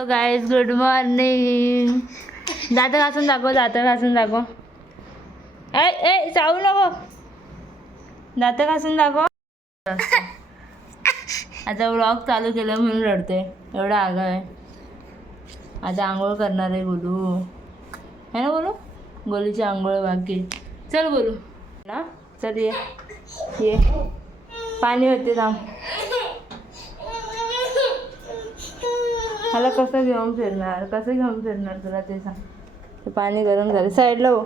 Hello guys good morning दात घासून दाखव दात घासून दाखव ए ए जाऊ नको दात घासून दाखव आता व्लॉग चालू केलं म्हणून रडते. एवढा आग आहे. आता आंघोळ करणार आहे गोलू है ना गोलू गोलूची आंघोळ बाकी. चल गोलू ना? चल ये. ये. पाणी होते थांब. मला कसं घेऊन फिरणार? कसं घेऊन फिरणार तुला ते सांग. ते पाणी गरम झालं. साईडला हो.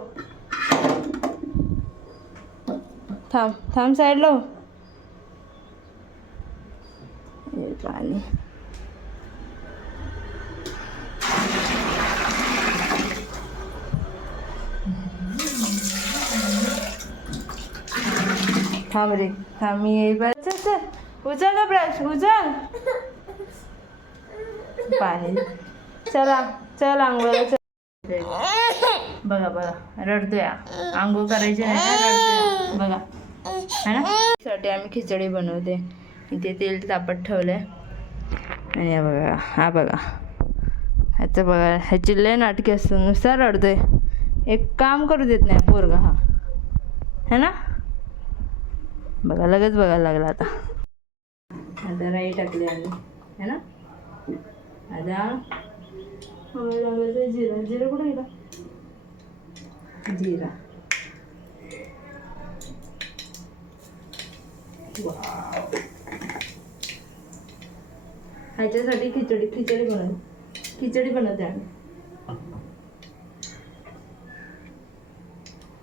थांब थांब साईडला हो. हे पाणी. थांब रे. थांब मी येईल उचल ना ब्रश उचल. पाणी चला चल आंघोळीला चल बघा बघा रडतोय आंघोळ करायची नाही ना बघा. है ना? साठी आम्ही खिचडी बनवते. इथे तेल तापत ठेवलंय. आणि या बघा हा बघा. ह्याचं बघा ह्याची लय नाटकी असतं. नुसता रडतोय. एक काम करू देत नाही पोरगा हा. है ना? बघा लगेच बघायला लागला आता. आता राई टाकली आम्ही. है ना? लागायचं जिरा जिरा कुठे गेला जिरा ह्याच्यासाठी खिचडी खिचडी बनव खिचडी बनवते आम्ही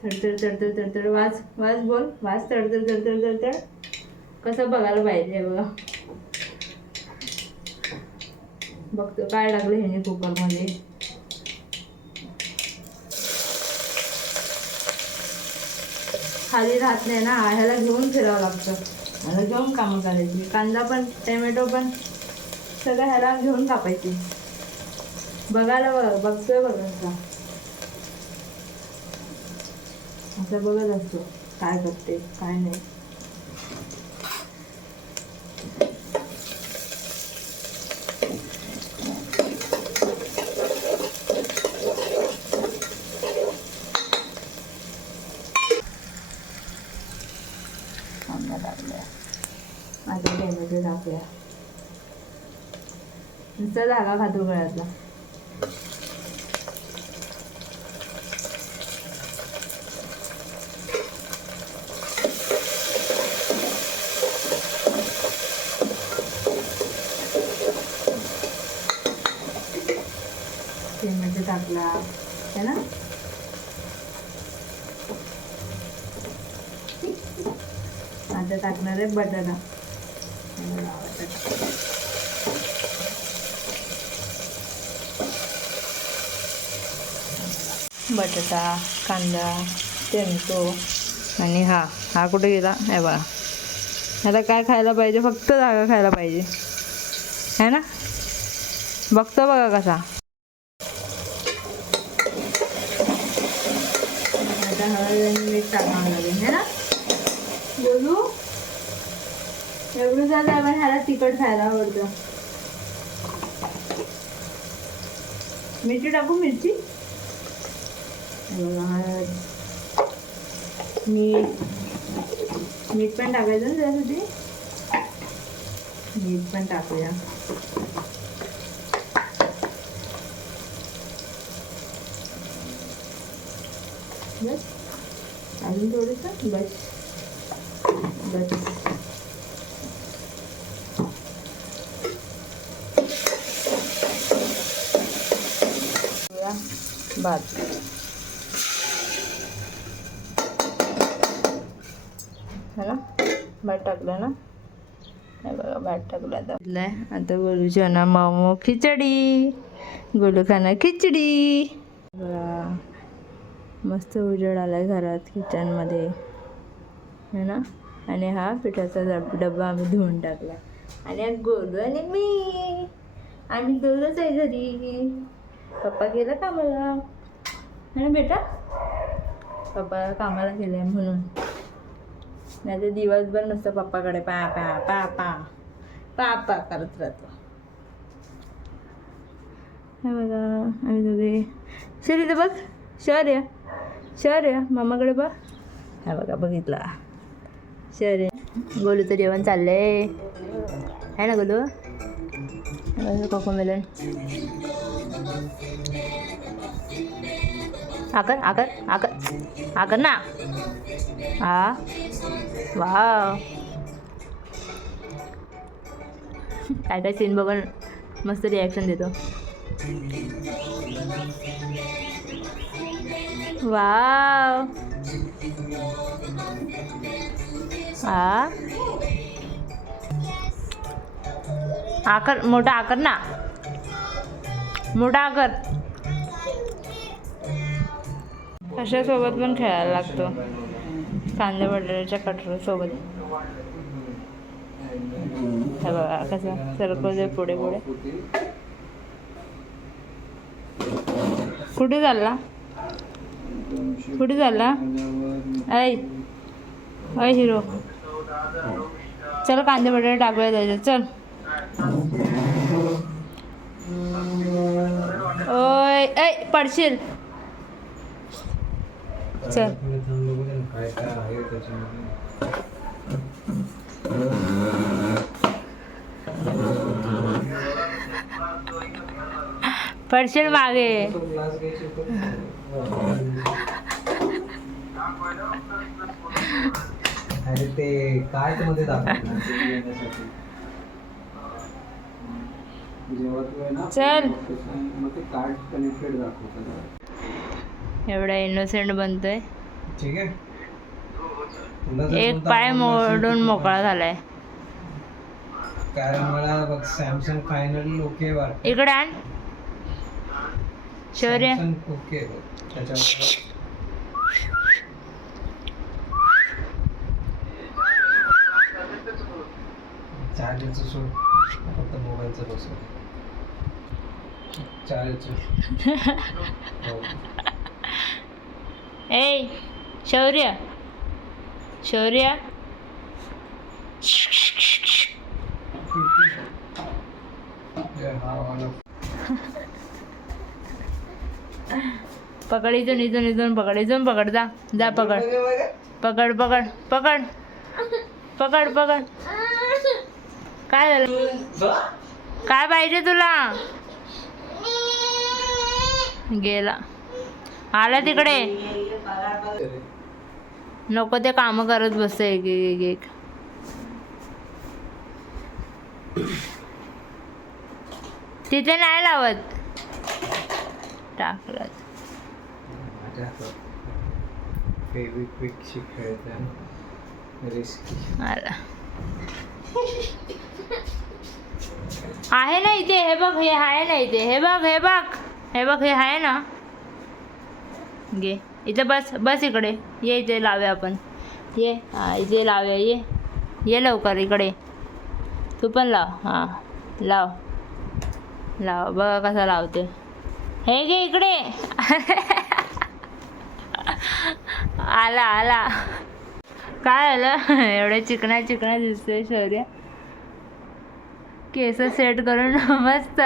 तडतड तडतड तडतड वाज वाज बोल वाज तडतड तडतड तडतड कसं बघायला पाहिजे बघा बघतो काय लागलं ह्याने कुकरमध्ये. खाली राहत नाही ना ह्याला घेऊन फिरावं लागतं. ह्याला घेऊन कामं करायची. कांदा पण टॅमॅटो पण सगळं ह्याला घेऊन कापायची. बघायला बघ बघतोय बघ असं असं बघत असतो काय करते काय नाही. कांदा टाकूया आता टॅमॅटो टाकूया नुसता धागा खातो गळ्यातला टॅमॅटो टाकला है ना? आता टाकणार आहे बटाटा. बटाटा कांदा टोमॅटो आणि हा हा कुठे गेला? हे बघा. ह्याला काय खायला पाहिजे? फक्त जागा खायला पाहिजे. है ना? बघतो बघा कसा. आता हळद आणि मीठ टाकावं लागेल है ना? बोलू? एवढं झालं पण ह्याला तिखट खायला आवडतं. मिरची टाकू मिरची? मीठ मीठ पण टाकायचं ना त्यासाठी? मीठ पण टाकूया. बस अजून थोडंसं? बस. बस भात. है ना भात टाकलं ना? हे बघा भात टाकलं आता. आता गोलूच्या मामो खिचडी गोलू खाना खिचडी. बघा मस्त उजेड आलाय घरात किचनमध्ये है ना? आणि हा पिठाचा डब- डबा आम्ही धुवून टाकला. आणि गोलू आणि मी. आम्ही दोघंच आहे घरी. पप्पा गेला कामाला. आणि ना बेटा? पप्पा कामाला गेले म्हणून. नाही तर दिवसभर नसतं पप्पाकडे पा पा पा पा पा पा करत राहतो. हे बघा आम्ही दोघे. शरी बघ. शौर्य. शौर्य. मामाकडे बघ. हा बघा बघितला. शरे गोलूचं जेवण चाललंय. आहे ना गोलू? कोको मेलन आकर आकर आकर आकर ना. हा वाव. काय काय सीन बघून मस्त रिॲक्शन देतो. वाव. हा. आकर मोठा आकर ना. मोठा आकर. अशासोबत पण खेळायला लागतो. कांदे बटाट्याच्या कटोरीसोबत. हे बघा कसं सरकवते पुढे पुढे. कुठे चालला? कुठे चालला? ऐ ऐ हिरो. चल कांदे बटाटे टाकूया त्याच्यात चल. ओय ऐ पडशील. चल. पडशील मागे. अरे ते मध्ये दाखवलं? जेव्हा तू आहे ना चल. मग ते कार्ड कनेक्टेड दाखवतं एवढा इनोसेंट बनतोय. ठीक आहे. तुला जर एक कोणता पाय आवडला असेल मोडून मोकळा झालाय. कारण मला बघ सॅमसंग फायनली ओके वाटत इकडे आण. शौर्य. ओके त्याच्यावर चार्जरचं सोड. फक्त मोबाईलचं बसव चार्जरचं. ए शौर्य. शौर्य. पकड इथून इथून इथून पकड इथून पकड जा जा पकड. पकड पकड पकड. पकड पकड. काय झालं? काय पाहिजे तुला? गेला. आला तिकडे. नको ते काम करत बसतं एक एक एक तिथे नाही लावत. टाकलं रिस्की. आला. आहे ना इथे? हे बघ हे आहे ना इथे. हे बघ हे बघ. हे बघ हे आहे ना? घे. इथे बस बस इकडे. ये इथे लावूया आपण. ये. हां इथे लावूया ये. ये लवकर इकडे. तू पण लाव. हां लाव. लाव. बघा कसा लावते हे घे इकडे. आला आला. काय आलं एवढे चिकना चिकना दिसतोय शौर्य. केस सेट करून मस्त.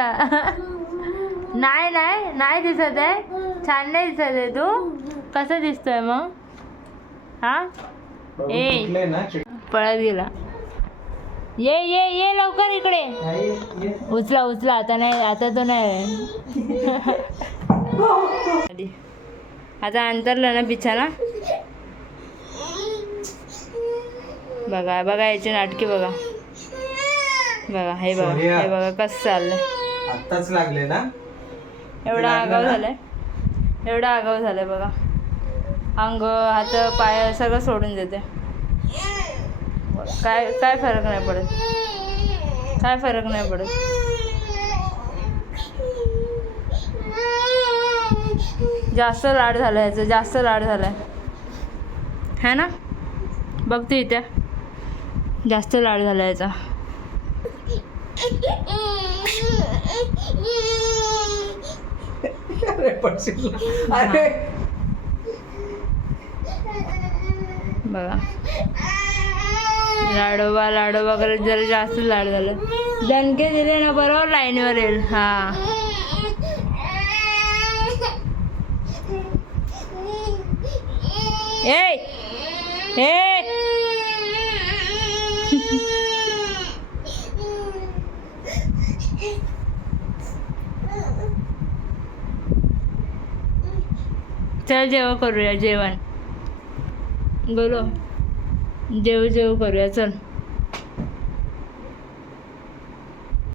नाही नाही नाही दिसत आहे. छान नाही दिसत आहे तू. कसं दिसतोय मग? हा? ए. पळत गेला. ये ये ये लवकर इकडे. उचला उचला. आता नाही आता तो नाही. आता अंतरलं ना बिछाना? बघा बघा याची नाटकी बघा. बघा हे बघा. हे बघा कसं चाललंय. आत्ताच लागले ना? एवढा आगाव? झालाय. एवढा आगाव झालाय बघा. अंग हात पाय सगळं सोडून देते. काय काय फरक नाही पडत. काय फरक नाही पडत. जास्त लाड झाला ह्याचा जास्त लाड झालाय. है ना? बघते इथे. जास्त लाड झाला याचा. अरे पडशील अरे. बघा. लाडोबा लाडोबा वगैरे जरा जास्त लाड झालं. दणके दिले ना बरोबर लाईनवर येईल. हा. ए! ए! चल जेवण करूया जेवण. बोलो जेव जेव करूया चल.